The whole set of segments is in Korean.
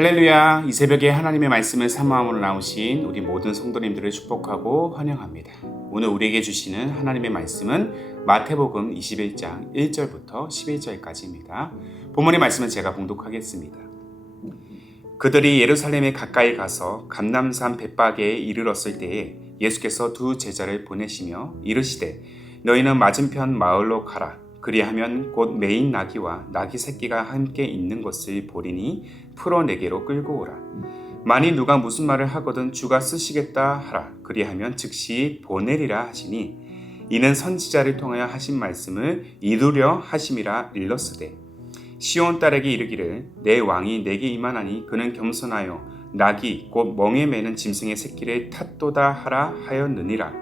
할렐루야, 이 새벽에 하나님의 말씀을 사모함으로 나오신 우리 모든 성도님들을 축복하고 환영합니다. 오늘 우리에게 주시는 하나님의 말씀은 마태복음 21장 1절부터 11절까지입니다. 본문의 말씀은 제가 봉독하겠습니다. 그들이 예루살렘에 가까이 가서 감람산 벳박에 이르렀을 때에 예수께서 두 제자를 보내시며 이르시되 너희는 맞은편 마을로 가라. 그리하면 곧 매인 나귀와 나귀 새끼가 함께 있는 것을 보리니 풀어 내게로 끌고 오라. 만일 누가 무슨 말을 하거든 주가 쓰시겠다 하라. 그리하면 즉시 보내리라 하시니 이는 선지자를 통하여 하신 말씀을 이루려 하심이라 일렀으되 시온 딸에게 이르기를 내 왕이 내게 임하나니 그는 겸손하여 나귀 곧 멍에 매는 짐승의 새끼를 탔도다 하라 하였느니라.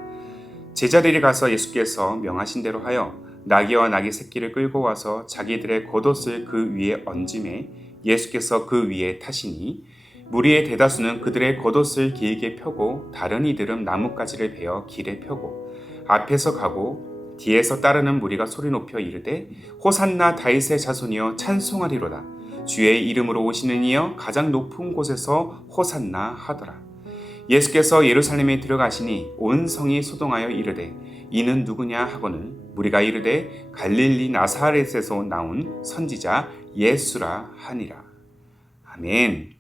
제자들이 가서 예수께서 명하신 대로 하여 나귀와 나귀 새끼를 끌고 와서 자기들의 겉옷을 그 위에 얹음에 예수께서 그 위에 타시니 무리의 대다수는 그들의 겉옷을 길게 펴고 다른 이들은 나뭇가지를 베어 길에 펴고 앞에서 가고 뒤에서 따르는 무리가 소리 높여 이르되 호산나 다윗의 자손이여 찬송하리로다. 주의 이름으로 오시는 이여 가장 높은 곳에서 호산나 하더라. 예수께서 예루살렘에 들어가시니 온 성이 소동하여 이르되 이는 누구냐 하거늘 무리가 이르되 갈릴리 나사렛에서 나온 선지자 예수라 하니라. 아멘.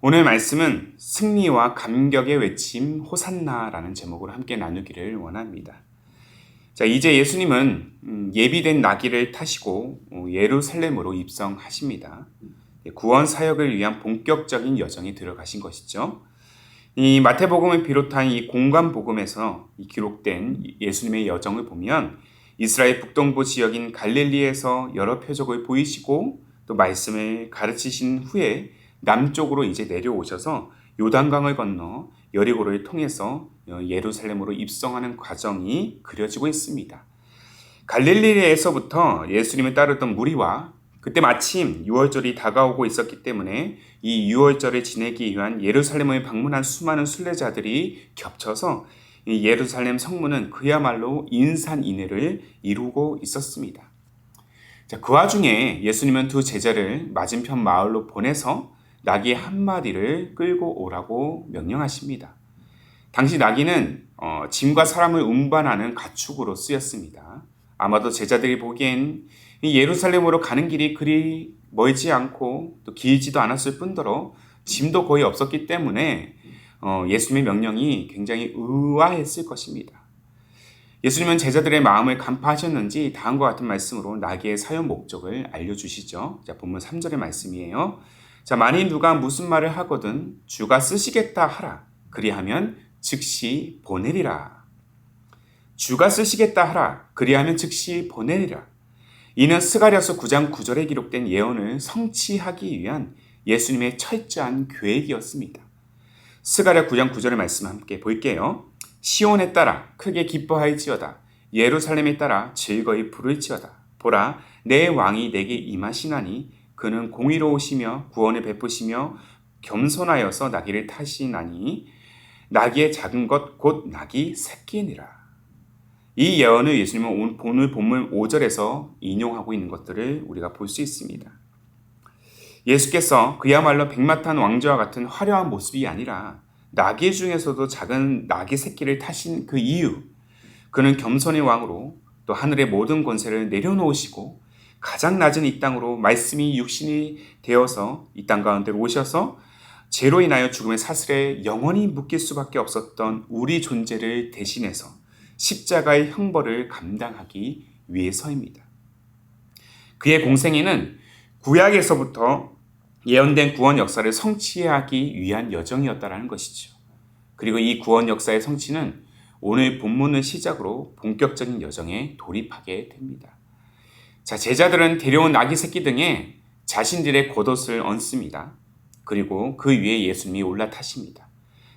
오늘 말씀은 승리와 감격의 외침 호산나라는 제목으로 함께 나누기를 원합니다. 자, 이제 예수님은 예비된 나귀를 타시고 예루살렘으로 입성하십니다. 구원 사역을 위한 본격적인 여정에 들어가신 것이죠. 이 마태복음을 비롯한 이 공관복음에서 기록된 예수님의 여정을 보면 이스라엘 북동부 지역인 갈릴리에서 여러 표적을 보이시고 또 말씀을 가르치신 후에 남쪽으로 이제 내려오셔서 요단강을 건너 여리고를 통해서 예루살렘으로 입성하는 과정이 그려지고 있습니다. 갈릴리에서부터 예수님을 따르던 무리와 그때 마침 유월절이 다가오고 있었기 때문에 이 유월절을 지내기 위한 예루살렘을 방문한 수많은 순례자들이 겹쳐서 이 예루살렘 성문은 그야말로 인산인해를 이루고 있었습니다. 자, 그 와중에 예수님은 두 제자를 맞은편 마을로 보내서 나귀 한 마리를 끌고 오라고 명령하십니다. 당시 나귀는 짐과 사람을 운반하는 가축으로 쓰였습니다. 아마도 제자들이 보기엔 예루살렘으로 가는 길이 그리 멀지 않고 또 길지도 않았을 뿐더러 짐도 거의 없었기 때문에 예수님의 명령이 굉장히 의아했을 것입니다. 예수님은 제자들의 마음을 간파하셨는지 다음과 같은 말씀으로 나귀의 사용 목적을 알려주시죠. 자, 본문 3절의 말씀이에요. 자, 만일 누가 무슨 말을 하거든 주가 쓰시겠다 하라. 그리하면 즉시 보내리라. 주가 쓰시겠다 하라. 그리하면 즉시 보내리라. 이는 스가랴서 9장 9절에 기록된 예언을 성취하기 위한 예수님의 철저한 계획이었습니다. 스가랴 9장 9절의 말씀 함께 볼게요. 시온에 따라 크게 기뻐할지어다. 예루살렘에 따라 즐거이 부를지어다. 보라, 내 왕이 내게 임하시나니 그는 공의로우시며 구원을 베푸시며 겸손하여서 나귀를 타시나니 나귀의 작은 것 곧 나귀 새끼니라. 이 예언을 예수님은 오늘 본문 5절에서 인용하고 있는 것들을 우리가 볼 수 있습니다. 예수께서 그야말로 백마탄 왕자와 같은 화려한 모습이 아니라 나귀 중에서도 작은 나귀 새끼를 타신 그 이유, 그는 겸손의 왕으로 또 하늘의 모든 권세를 내려놓으시고 가장 낮은 이 땅으로 말씀이 육신이 되어서 이 땅 가운데 오셔서 죄로 인하여 죽음의 사슬에 영원히 묶일 수밖에 없었던 우리 존재를 대신해서 십자가의 형벌을 감당하기 위해서입니다. 그의 공생애는 구약에서부터 예언된 구원 역사를 성취하기 위한 여정이었다는 것이죠. 그리고 이 구원 역사의 성취는 오늘 본문을 시작으로 본격적인 여정에 돌입하게 됩니다. 자, 제자들은 데려온 나귀 새끼 등에 자신들의 겉옷을 얹습니다. 그리고 그 위에 예수님이 올라타십니다.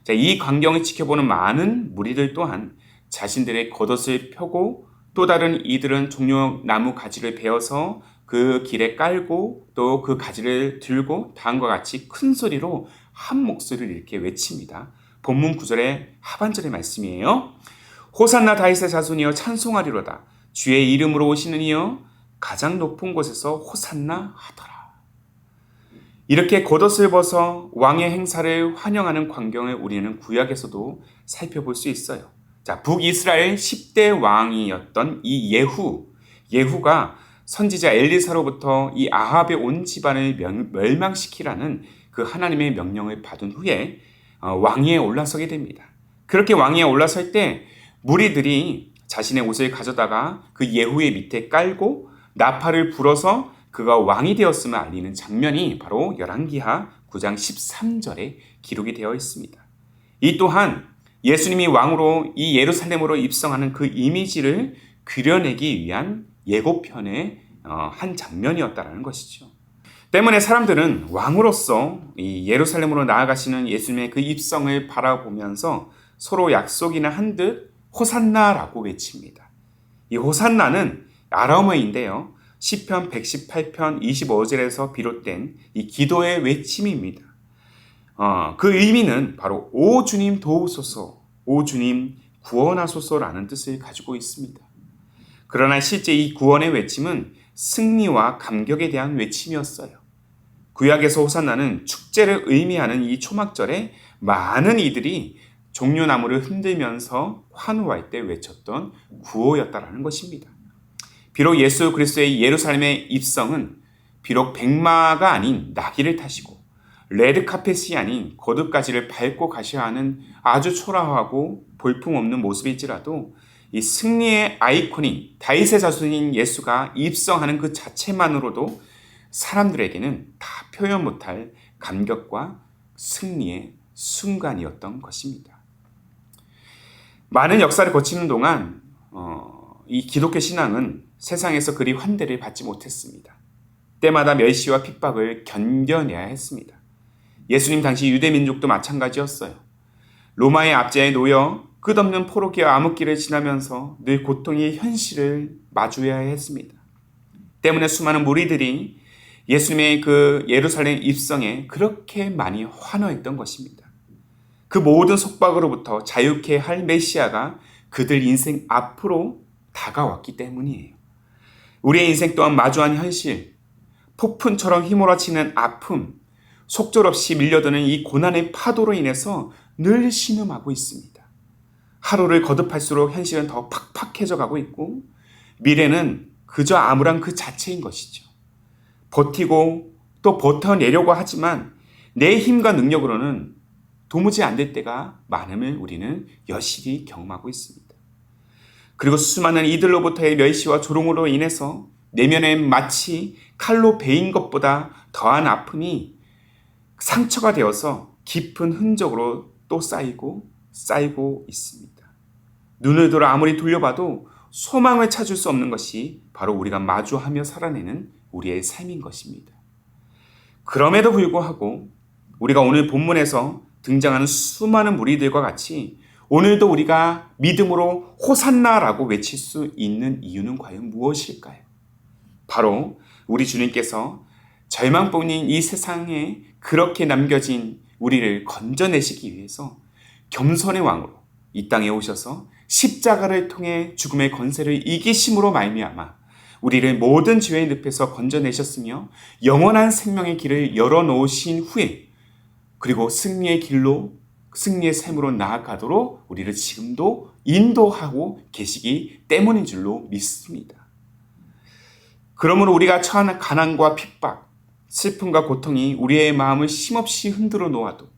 자, 이 광경을 지켜보는 많은 무리들 또한 자신들의 겉옷을 펴고 또 다른 이들은 종려 나무 가지를 베어서 그 길에 깔고 또 그 가지를 들고 다음과 같이 큰 소리로 한 목소리를 이렇게 외칩니다. 본문 9절의 하반절의 말씀이에요. 호산나 다윗의 자손이여 찬송하리로다. 주의 이름으로 오시는 이여 가장 높은 곳에서 호산나 하더라. 이렇게 겉옷을 벗어 왕의 행사를 환영하는 광경을 우리는 구약에서도 살펴볼 수 있어요. 자, 북이스라엘 10대 왕이었던 이 예후가 선지자 엘리사로부터 이 아합의 온 집안을 멸망시키라는 그 하나님의 명령을 받은 후에 왕위에 올라서게 됩니다. 그렇게 왕위에 올라설 때 무리들이 자신의 옷을 가져다가 그 예후의 밑에 깔고 나팔을 불어서 그가 왕이 되었음을 알리는 장면이 바로 열왕기하 9장 13절에 기록이 되어 있습니다. 이 또한 예수님이 왕으로 이 예루살렘으로 입성하는 그 이미지를 그려내기 위한 예고편의 한 장면이었다는 것이죠. 때문에 사람들은 왕으로서 이 예루살렘으로 나아가시는 예수님의 그 입성을 바라보면서 서로 약속이나 한 듯 호산나라고 외칩니다. 이 호산나는 아람어인데요. 시편 118편 25절에서 비롯된 이 기도의 외침입니다. 그 의미는 바로 오 주님 도우소서, 오 주님 구원하소서라는 뜻을 가지고 있습니다. 그러나 실제 이 구원의 외침은 승리와 감격에 대한 외침이었어요. 구약에서 호산나는 축제를 의미하는 이 초막절에 많은 이들이 종려나무를 흔들면서 환호할 때 외쳤던 구호였다라는 것입니다. 비록 예수 그리스도의 예루살렘의 입성은 비록 백마가 아닌 나귀를 타시고 레드카펫이 아닌 거듭가지를 밟고 가셔야 하는 아주 초라하고 볼품없는 모습일지라도 이 승리의 아이콘인 다윗의 자손인 예수가 입성하는 그 자체만으로도 사람들에게는 다 표현 못할 감격과 승리의 순간이었던 것입니다. 많은 역사를 거치는 동안 이 기독교 신앙은 세상에서 그리 환대를 받지 못했습니다. 때마다 멸시와 핍박을 견뎌내야 했습니다. 예수님 당시 유대민족도 마찬가지였어요. 로마의 압제에 놓여 끝없는 포로기와 암흑기를 지나면서 늘 고통의 현실을 마주해야 했습니다. 때문에 수많은 무리들이 예수님의 그 예루살렘 입성에 그렇게 많이 환호했던 것입니다. 그 모든 속박으로부터 자유케 할 메시아가 그들 인생 앞으로 다가왔기 때문이에요. 우리의 인생 또한 마주한 현실, 폭풍처럼 휘몰아치는 아픔, 속절없이 밀려드는 이 고난의 파도로 인해서 늘 신음하고 있습니다. 하루를 거듭할수록 현실은 더 팍팍해져 가고 있고 미래는 그저 암울한 그 자체인 것이죠. 버티고 또 버텨내려고 하지만 내 힘과 능력으로는 도무지 안 될 때가 많음을 우리는 여실히 경험하고 있습니다. 그리고 수많은 이들로부터의 멸시와 조롱으로 인해서 내면에 마치 칼로 베인 것보다 더한 아픔이 상처가 되어서 깊은 흔적으로 또 쌓이고 있습니다. 눈을 들어 아무리 돌려봐도 소망을 찾을 수 없는 것이 바로 우리가 마주하며 살아내는 우리의 삶인 것입니다. 그럼에도 불구하고 우리가 오늘 본문에서 등장하는 수많은 무리들과 같이 오늘도 우리가 믿음으로 호산나라고 외칠 수 있는 이유는 과연 무엇일까요? 바로 우리 주님께서 절망뿐인 이 세상에 그렇게 남겨진 우리를 건져내시기 위해서 겸손의 왕으로 이 땅에 오셔서 십자가를 통해 죽음의 권세를 이기심으로 말미암아 우리를 모든 죄의 늪에서 건져내셨으며 영원한 생명의 길을 열어놓으신 후에 그리고 승리의 삶으로 나아가도록 우리를 지금도 인도하고 계시기 때문인 줄로 믿습니다. 그러므로 우리가 처한 가난과 핍박, 슬픔과 고통이 우리의 마음을 힘없이 흔들어 놓아도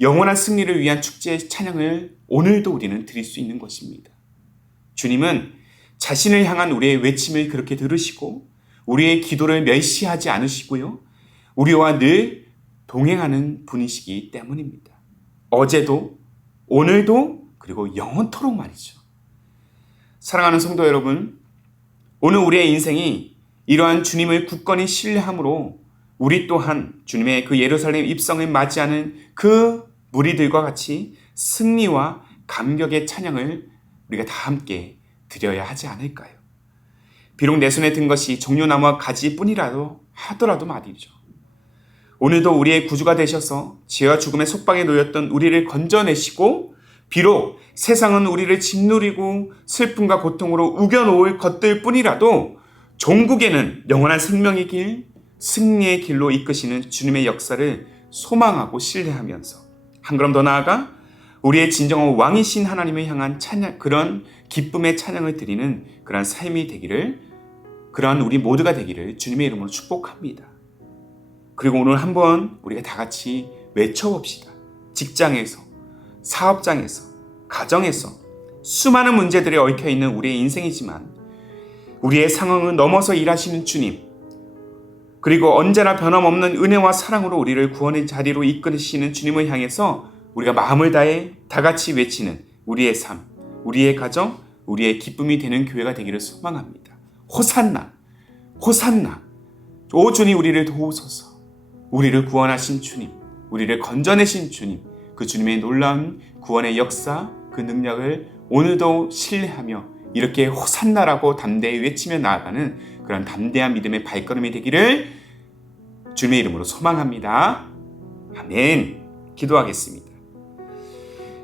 영원한 승리를 위한 축제의 찬양을 오늘도 우리는 드릴 수 있는 것입니다. 주님은 자신을 향한 우리의 외침을 그렇게 들으시고 우리의 기도를 멸시하지 않으시고요. 우리와 늘 동행하는 분이시기 때문입니다. 어제도 오늘도 그리고 영원토록 말이죠. 사랑하는 성도 여러분, 오늘 우리의 인생이 이러한 주님을 굳건히 신뢰함으로 우리 또한 주님의 그 예루살렘 입성을 맞이하는 그 무리들과 같이 승리와 감격의 찬양을 우리가 다 함께 드려야 하지 않을까요? 비록 내 손에 든 것이 종려나무와 가지뿐이라도 하더라도 말이죠. 오늘도 우리의 구주가 되셔서 죄와 죽음의 속박에 놓였던 우리를 건져내시고 비록 세상은 우리를 짓누리고 슬픔과 고통으로 우겨놓을 것들 뿐이라도 종국에는 영원한 생명의 길, 승리의 길로 이끄시는 주님의 역사를 소망하고 신뢰하면서 한 걸음 더 나아가 우리의 진정한 왕이신 하나님을 향한 찬양, 그런 기쁨의 찬양을 드리는 그런 삶이 되기를, 그러한 우리 모두가 되기를 주님의 이름으로 축복합니다. 그리고 오늘 한번 우리가 다 같이 외쳐봅시다. 직장에서, 사업장에서, 가정에서 수많은 문제들이 얽혀있는 우리의 인생이지만 우리의 상황을 넘어서 일하시는 주님, 그리고 언제나 변함없는 은혜와 사랑으로 우리를 구원의 자리로 이끄시는 주님을 향해서 우리가 마음을 다해 다 같이 외치는 우리의 삶, 우리의 가정, 우리의 기쁨이 되는 교회가 되기를 소망합니다. 호산나, 호산나. 오 주님, 우리를 도우소서. 우리를 구원하신 주님, 우리를 건져내신 주님, 그 주님의 놀라운 구원의 역사, 그 능력을 오늘도 신뢰하며 이렇게 호산나라고 담대히 외치며 나아가는 그런 담대한 믿음의 발걸음이 되기를 주님의 이름으로 소망합니다. 아멘. 기도하겠습니다.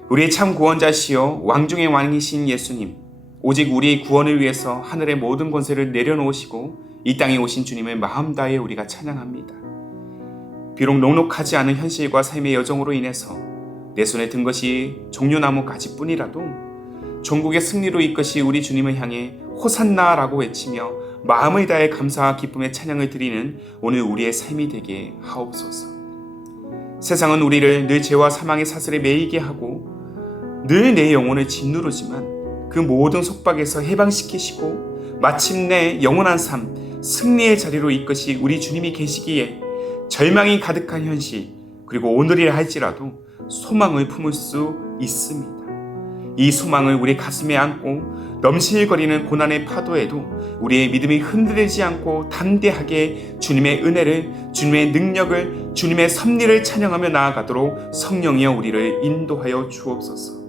우리의 참 구원자시요 왕중의 왕이신 예수님, 오직 우리의 구원을 위해서 하늘의 모든 권세를 내려놓으시고 이 땅에 오신 주님을 마음 다해 우리가 찬양합니다. 비록 녹록하지 않은 현실과 삶의 여정으로 인해서 내 손에 든 것이 종려나무 가지뿐이라도 종국의 승리로 이끄시 우리 주님을 향해 호산나라고 외치며 마음을 다해 감사와 기쁨의 찬양을 드리는 오늘 우리의 삶이 되게 하옵소서. 세상은 우리를 늘 죄와 사망의 사슬에 매이게 하고 늘 내 영혼을 짓누르지만 그 모든 속박에서 해방시키시고 마침내 영원한 삶, 승리의 자리로 이끄시 우리 주님이 계시기에 절망이 가득한 현실, 그리고 오늘이라 할지라도 소망을 품을 수 있습니다. 이 소망을 우리 가슴에 안고 넘실거리는 고난의 파도에도 우리의 믿음이 흔들리지 않고 담대하게 주님의 은혜를, 주님의 능력을, 주님의 섭리를 찬양하며 나아가도록 성령이여 우리를 인도하여 주옵소서.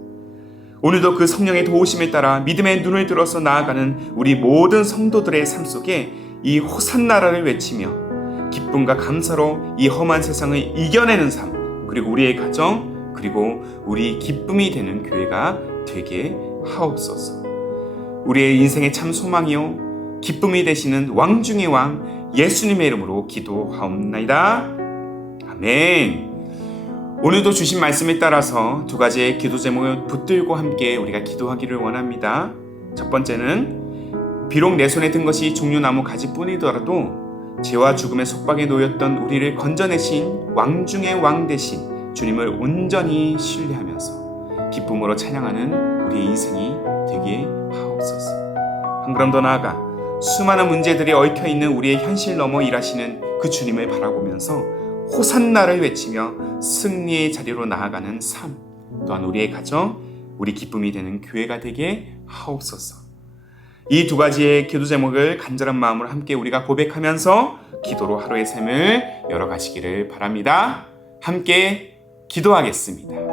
오늘도 그 성령의 도우심에 따라 믿음의 눈을 들어서 나아가는 우리 모든 성도들의 삶 속에 이 호산나라를 외치며 기쁨과 감사로 이 험한 세상을 이겨내는 삶, 그리고 우리의 가정, 그리고 우리 기쁨이 되는 교회가 되게 하옵소서. 우리의 인생의 참 소망이요 기쁨이 되시는 왕 중의 왕 예수님의 이름으로 기도하옵나이다. 아멘. 오늘도 주신 말씀에 따라서 두 가지의 기도 제목을 붙들고 함께 우리가 기도하기를 원합니다. 첫 번째는 비록 내 손에 든 것이 종려나무 가지뿐이더라도 죄와 죽음의 속박에 놓였던 우리를 건져내신 왕 중의 왕 되신 주님을 온전히 신뢰하면서 기쁨으로 찬양하는 우리의 인생이 되게 하옵소서. 한 걸음 더 나아가 수많은 문제들이 얽혀있는 우리의 현실 넘어 일하시는 그 주님을 바라보면서 호산나를 외치며 승리의 자리로 나아가는 삶, 또한 우리의 가정, 우리 기쁨이 되는 교회가 되게 하옵소서. 이 두 가지의 기도 제목을 간절한 마음으로 함께 우리가 고백하면서 기도로 하루의 삶을 열어가시기를 바랍니다. 함께 기도하겠습니다.